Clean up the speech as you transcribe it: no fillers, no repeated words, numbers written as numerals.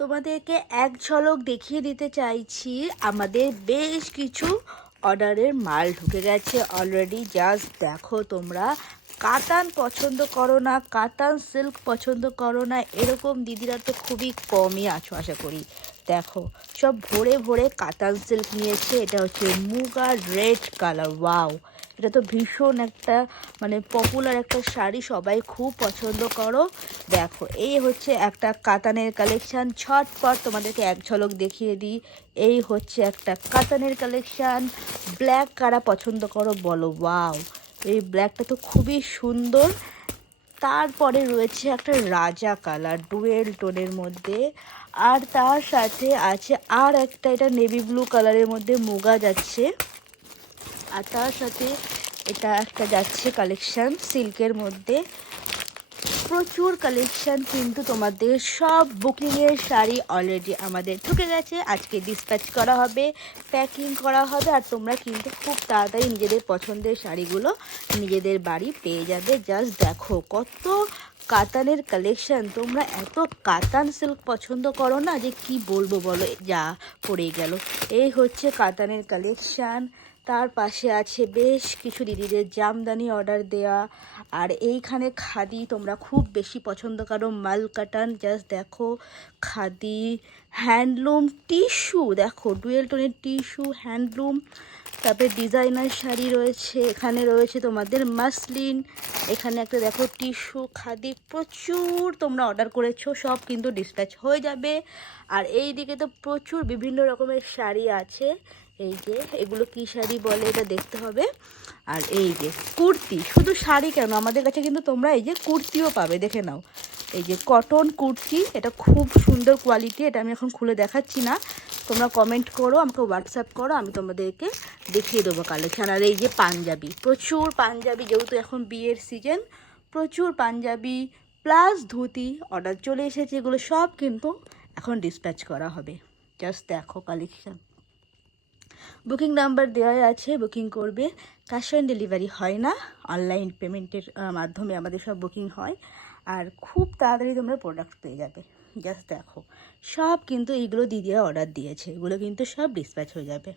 তোমাদেরকে এক ঝলক দেখিয়ে দিতে চাইছি আমাদের বেশ কিছু অর্ডারের মাল ঢুকে গেছে অলরেডি। জাস্ট দেখো, তোমরা কাতান পছন্দ করো না, কাতান সিল্ক পছন্দ করো না, এরকম দিদিরা তো খুবই কমই আছো আশা করি। দেখো, সব ভরে ভরে কাতান সিল্ক নিয়েছে। এটা হচ্ছে মুগা রেড কালার। ওয়াও, এটা তো ভীষণ একটা পপুলার একটা শাড়ি, সবাই খুব পছন্দ করো। দেখো, এই হচ্ছে একটা কাতানের কালেকশান। ছটপট তোমাদেরকে এক ঝলক দেখিয়ে দিই। এই হচ্ছে একটা কাতানের কালেকশান। ব্ল্যাক কারা পছন্দ করো বলো? ওয়াও, এই ব্ল্যাকটা তো খুবই সুন্দর। তারপরে রয়েছে একটা রাজা কালার ডুয়েল টোনের মধ্যে, আর তার সাথে আছে আর একটা, এটা নেভি ব্লু কালারের মধ্যে মুগা যাচ্ছে, আর তার সাথে এটা একটা যাচ্ছে কালেকশান সিল্কের মধ্যে। প্রচুর কালেকশান, কিন্তু তোমাদের সব বুকিংয়ের শাড়ি অলরেডি আমাদের ঢুকে গেছে। আজকে ডিসপ্যাচ করা হবে, প্যাকিং করা হবে, আর তোমরা কিন্তু খুব তাড়াতাড়ি নিজেদের পছন্দের শাড়িগুলো নিজেদের বাড়ি পেয়ে যাবে। জাস্ট দেখো কত কাতানের কালেকশান। তোমরা এত কাতান সিল্ক পছন্দ করো না যে কি বলবো বলো, যা পড়ে গেল। এই হচ্ছে কাতানের কালেকশান। তার পাশে আছে বেশ কিছু দিদিদের জামদানি অর্ডার দেয়া। আর এইখানে খাদি তোমরা খুব বেশি পছন্দ করো, মাল কাটান। জাস্ট দেখো, খাদি হ্যান্ডলুম টিস্যু, দেখো ডুয়েল টোনের টিস্যু হ্যান্ডলুম। তারপরে ডিজাইনার শাড়ি রয়েছে, এখানে রয়েছে তোমাদের মাসলিন, এখানে একটা দেখো টিস্যু খাদি। প্রচুর তোমরা অর্ডার করেছো, সব কিন্তু ডিসপ্যাচ হয়ে যাবে। আর এই দিকে তো প্রচুর বিভিন্ন রকমের শাড়ি আছে। এই যে এগুলো কি শাড়ি বলে এটা দেখতে হবে। আর এই যে কুর্তি, শুধু শাড়ি কেন, আমাদের কাছে কিন্তু তোমরা এই যে কুর্তিও পাবে, দেখে নাও। এই যে কটন কুর্তি, এটা খুব সুন্দর কোয়ালিটি। এটা আমি এখন খুলে দেখাচ্ছি না, তোমরা কমেন্ট করো, আমাকে হোয়াটসঅ্যাপ করো, আমি তোমাদেরকে দেখিয়ে দেবো কালেকশান। আর এই যে পাঞ্জাবি, প্রচুর পাঞ্জাবি, যেহেতু এখন বিয়ের সিজন, প্রচুর পাঞ্জাবি প্লাস ধুতি অর্ডার চলে এসেছে। এগুলো সব কিন্তু এখন ডিসপ্যাচ করা হবে। জাস্ট দেখো কালেকশান। বুকিং নাম্বার দেওয়া আছে, বুকিং করবে। ক্যাশ অন ডেলিভারি হয় না, অনলাইন পেমেন্টের মাধ্যমে আমাদের সব বুকিং হয়। আর খুব তাড়াতাড়ি তোমরা প্রোডাক্ট পেয়ে যাবে। জাস্ট দেখো, সব কিন্তু এইগুলো দিদিরা অর্ডার দিয়েছে, এগুলো কিন্তু সব ডিসপ্যাচ হয়ে যাবে।